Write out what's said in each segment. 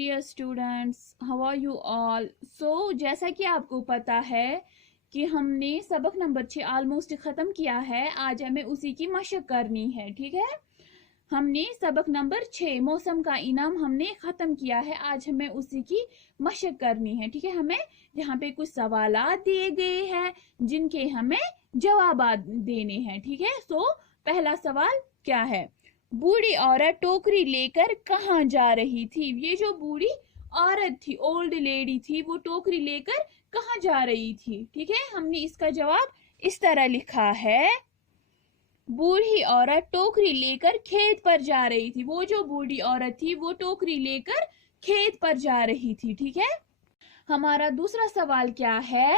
Dear students, how are you all. जैसा कि आपको पता है कि हमने सबक नंबर 6 ऑलमोस्ट ख़त्म किया है। आज हमें उसी की मशक करनी है। ठीक है, हमने सबक नंबर 6 मौसम का इनाम हमने ख़त्म किया है। आज हमें उसी की मशक करनी है। ठीक है, हमें यहाँ पे कुछ सवालात दिए गए हैं जिनके हमें जवाब देने हैं। ठीक है, पहला सवाल क्या है? बूढ़ी औरत टोकरी लेकर कहाँ जा रही थी? ये जो बूढ़ी औरत थी, ओल्ड लेडी थी, वो टोकरी लेकर कहाँ जा रही थी? ठीक है, हमने इसका जवाब इस तरह लिखा है, बूढ़ी औरत टोकरी लेकर खेत पर जा रही थी। वो जो बूढ़ी औरत थी वो टोकरी लेकर खेत पर जा रही थी। ठीक है, हमारा दूसरा सवाल क्या है?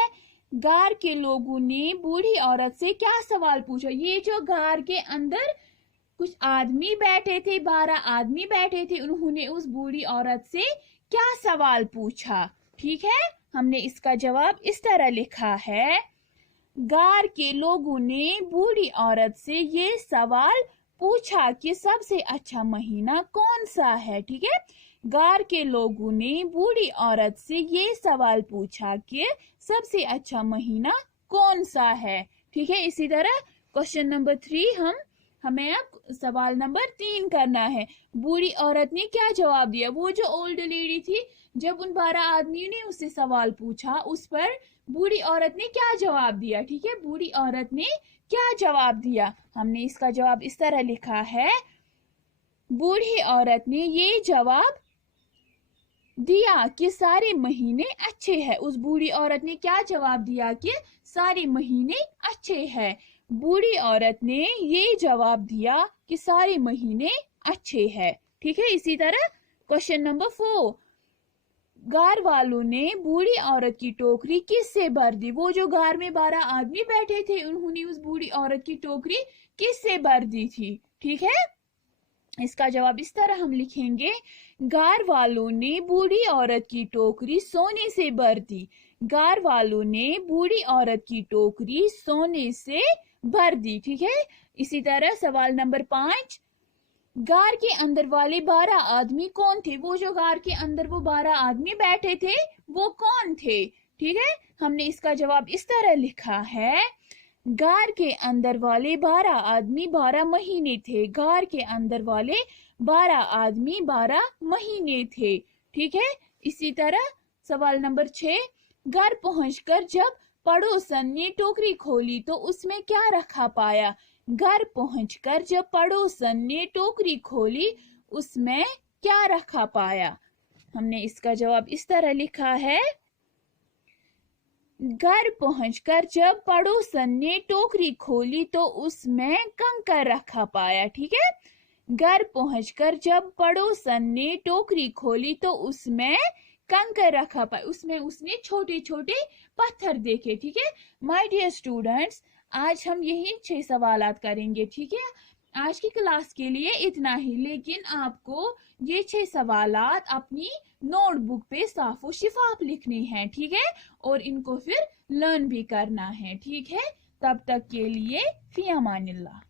गार के लोगों ने बूढ़ी औरत से क्या सवाल पूछा? ये जो गार के अंदर कुछ आदमी बैठे थे, 12 आदमी बैठे थे, उन्होंने उस बूढ़ी औरत से क्या सवाल पूछा? ठीक है, हमने इसका जवाब इस तरह लिखा है, गार के लोगों ने बूढ़ी औरत से ये सवाल पूछा कि सबसे अच्छा महीना कौन सा है। ठीक है, गार के लोगों ने बूढ़ी औरत से ये सवाल पूछा कि सबसे अच्छा महीना कौन सा है। ठीक है, इसी तरह क्वेश्चन नंबर 3 हमें अब सवाल नंबर 3 करना है। बूढ़ी औरत ने क्या जवाब दिया? वो जो ओल्ड लेडी थी, जब उन 12 आदमियों ने उससे सवाल पूछा, उस पर बूढ़ी औरत ने क्या जवाब दिया? ठीक है, बूढ़ी औरत ने क्या जवाब दिया? हमने इसका जवाब इस तरह लिखा है, बूढ़ी औरत ने ये जवाब दिया कि सारे महीने अच्छे हैं। उस बूढ़ी औरत ने क्या जवाब दिया कि सारे महीने अच्छे हैं। बूढ़ी औरत ने ये जवाब दिया कि सारे महीने अच्छे हैं। ठीक है, इसी तरह क्वेश्चन नंबर 4, गार वालों ने बूढ़ी औरत की टोकरी किससे भर दी? वो जो गार में 12 आदमी बैठे थे, उन्होंने उस बूढ़ी औरत की टोकरी किससे भर दी थी? ठीक है, इसका जवाब इस तरह हम लिखेंगे, गार वालों ने बूढ़ी औरत की टोकरी सोने से भर दी। गार वालों ने बूढ़ी औरत की टोकरी सोने से भर दी। ठीक है, इसी तरह सवाल नंबर 5, गार के अंदर वाले 12 आदमी कौन थे? वो जो गार के अंदर वो 12 आदमी बैठे थे, वो कौन थे? ठीक है, हमने इसका जवाब इस तरह लिखा है, गार के अंदर वाले 12 आदमी 12 महीने थे। गार के अंदर वाले 12 आदमी 12 महीने थे। ठीक है, इसी तरह सवाल नंबर 6, घर पहुंचकर जब पड़ोसन ने टोकरी खोली तो उसमें क्या रखा पाया? घर पहुंचकर जब पड़ोसन ने टोकरी खोली, उसमें क्या रखा पाया? हमने इसका जवाब इस तरह लिखा है, घर पहुंचकर जब पड़ोसन ने टोकरी खोली तो उसमें कंकर रखा पाया। ठीक है, घर पहुंचकर जब पड़ोसन ने टोकरी खोली तो उसमें कंकर रखा पाया, उसमें उसने छोटे छोटे पत्थर देखे। ठीक है, माय डियर स्टूडेंट्स, आज हम यही 6 सवालात करेंगे। ठीक है, आज की क्लास के लिए इतना ही, लेकिन आपको ये 6 सवालात अपनी नोटबुक पे साफ व शिफाफ लिखने हैं। ठीक है, और इनको फिर लर्न भी करना है। ठीक है, तब तक के लिए फी अमानिल्लाह।